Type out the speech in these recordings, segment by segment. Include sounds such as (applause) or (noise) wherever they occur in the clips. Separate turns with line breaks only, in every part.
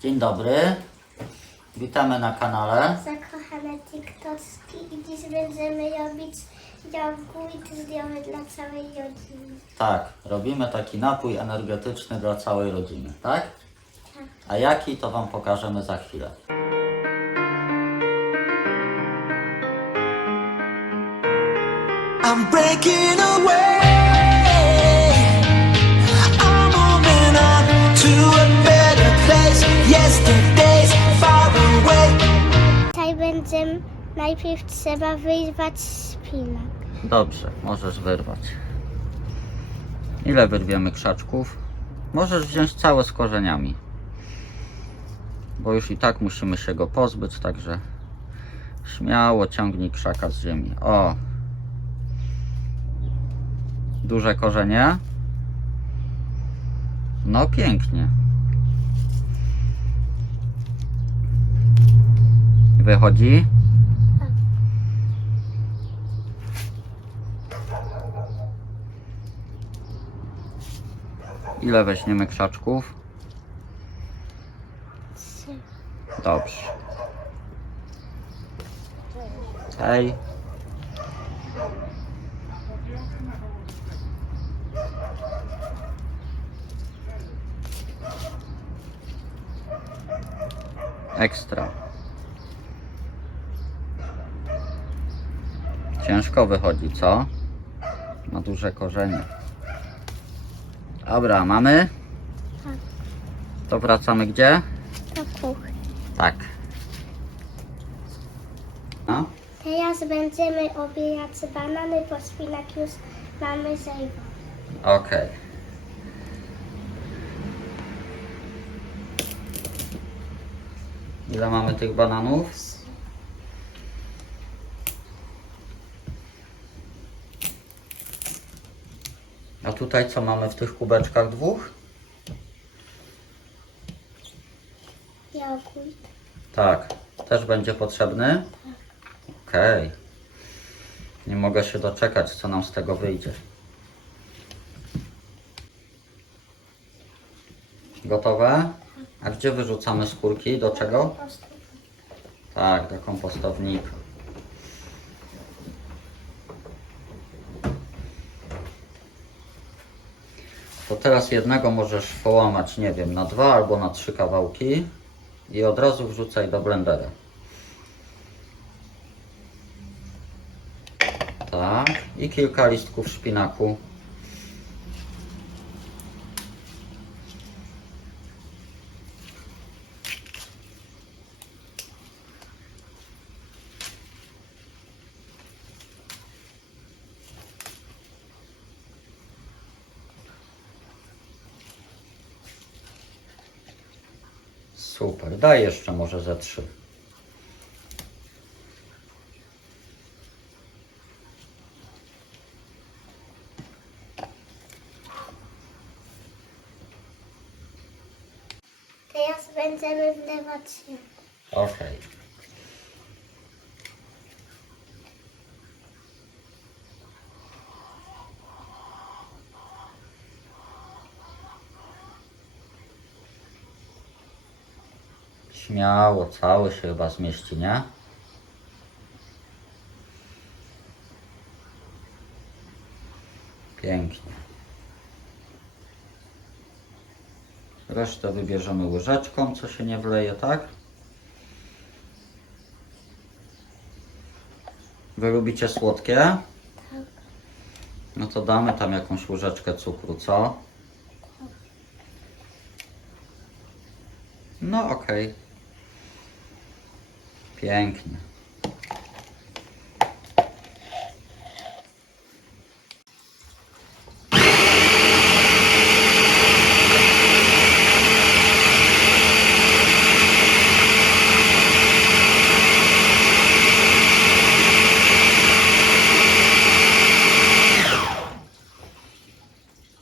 Dzień dobry. Witamy na kanale.
zakochane TikToki i dziś będziemy robić jogurt zdrowy dla całej rodziny.
Tak, robimy taki napój energetyczny dla całej rodziny, tak?
Tak.
A jaki to Wam pokażemy za chwilę.
I'm breaking away.
Najpierw trzeba wyrwać szpinak.
Dobrze, możesz wyrwać. Ile wyrwiemy krzaczków? Możesz wziąć całe z korzeniami. Bo już i tak musimy się go pozbyć, także śmiało ciągnij krzaka z ziemi. O! Duże korzenie. No pięknie. Wychodzi. Ile weźmiemy krzaczków? Dobrze. Hej. Ekstra. Ciężko wychodzi, co? Ma duże korzenie. Dobra, mamy?
Tak.
To wracamy gdzie?
Do kuchni.
Tak. No.
Teraz będziemy obierać banany, bo szpinak już mamy zerwany.
Okej. Ile mamy tych bananów? A tutaj co mamy w tych kubeczkach dwóch?
Jogurt.
Tak. Też będzie potrzebny? Okej. Nie mogę się doczekać, co nam z tego wyjdzie. Gotowe? A gdzie wyrzucamy skórki? Do czego? Tak, do kompostownika. Teraz jednego możesz połamać, nie wiem, na dwa albo na trzy kawałki i od razu wrzucaj do blendera. Tak, i kilka listków szpinaku. Super, daj jeszcze może ze trzy.
Teraz będziemy wlewać się.
Okej. Śmiało, cały się chyba zmieści, nie? Pięknie. Resztę wybierzemy łyżeczką, co się nie wleje, tak? Wy lubicie słodkie? No to damy tam jakąś łyżeczkę cukru, co? No okej. Pięknie.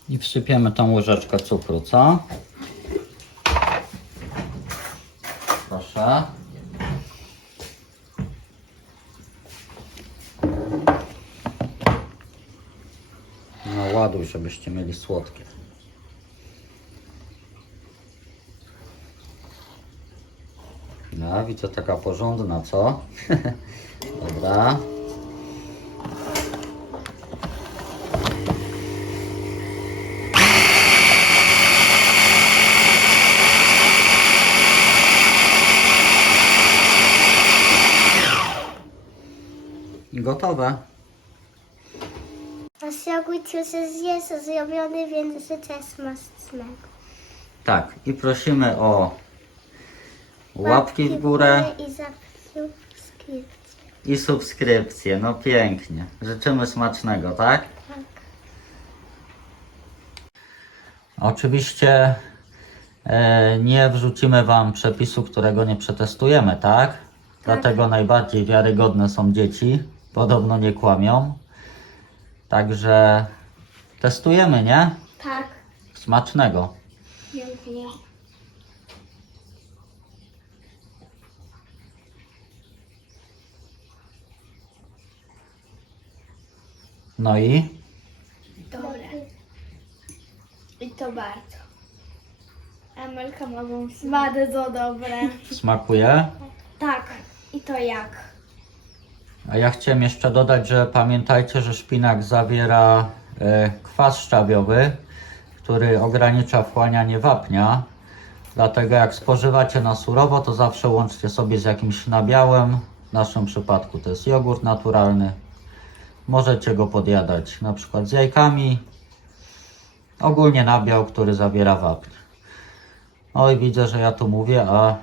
I wsypiemy tą łyżeczkę cukru, co? Proszę. No ładuj, żebyście mieli słodkie. A, widzę taka porządna, co? (laughs) Dobra. Gotowe.
Jogurt już jest zrobiony, więc życzę smacznego.
Tak, i prosimy o łapki w górę
i subskrypcję.
i subskrypcję. No pięknie. Życzymy smacznego, tak?
Tak.
Oczywiście e, nie wrzucimy Wam przepisu, którego nie przetestujemy, tak? Dlatego najbardziej wiarygodne są dzieci. Podobno nie kłamią. Także testujemy, nie?
Tak.
Smacznego.
Dziękuję.
No i
Dobre. I to bardzo. Amelka ma wąsy. Bardzo dobre.
smakuje.
Tak. I to jak?
A ja chciałem jeszcze dodać, że pamiętajcie, że szpinak zawiera e, kwas szczawiowy, który ogranicza wchłanianie wapnia. Dlatego jak spożywacie na surowo, to zawsze łączcie sobie z jakimś nabiałem. W naszym przypadku to jest jogurt naturalny. Możecie go podjadać na przykład z jajkami. Ogólnie nabiał, który zawiera wapń. Oj, widzę, że ja tu mówię, a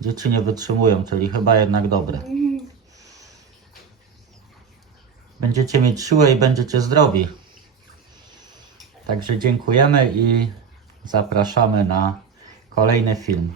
dzieci nie wytrzymują, czyli chyba jednak dobre. Będziecie mieć siłę i będziecie zdrowi. Także dziękujemy i zapraszamy na kolejny film.